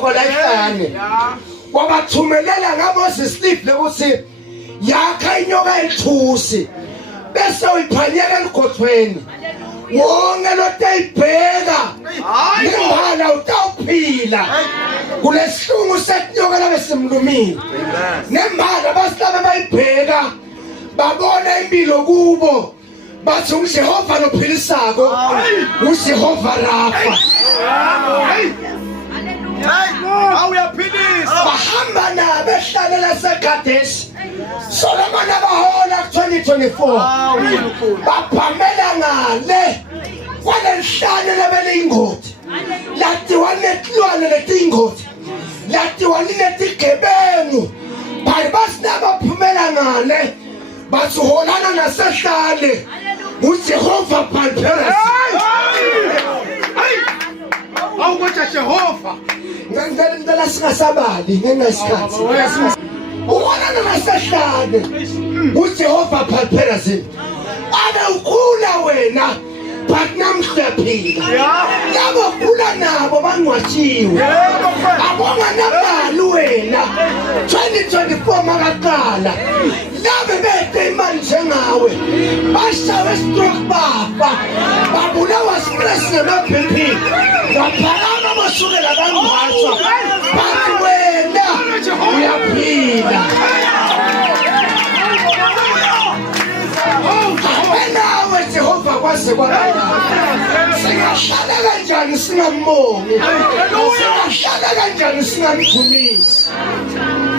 yakho la ehlane wabathumelela ngaMoses live ukuthi yakha inyoka elithusi bese uyiphanyela eligodweni wonke lotayibheka nembala utawuphila kulesihlungu setinyoka labe simlumile nembala basilabe bayibheka babona impilo kubo bathi uJehova lophilisako uJehova Rafa bahamba nabo ehlalela seKadeshi Solomon abahola ku-2024 baphamela ngale kwalelihlane labeliyingodi latiwa netilwane letiyingodi latiwa netigebengu bhayi basinabaphumela ngale bathi holana nasehlane uJehova Phanteras awukuthi Jehova ngicela singasabali ngesikhathi uholana nasehlane uJehova Phanteras abe ukhula wena but namhlephila labo khula nabo bangwatshiwe abonga nabali wena 2024 makaqala labe bethe imali njengawe bashawe stroke baba babulawa stress nama-BP baphakama basukela bangwatsha bathi wena uyaphila nawe Jehova kwaze kwalala singahlala kanjani singambongi singahlala kanjani singamdumisi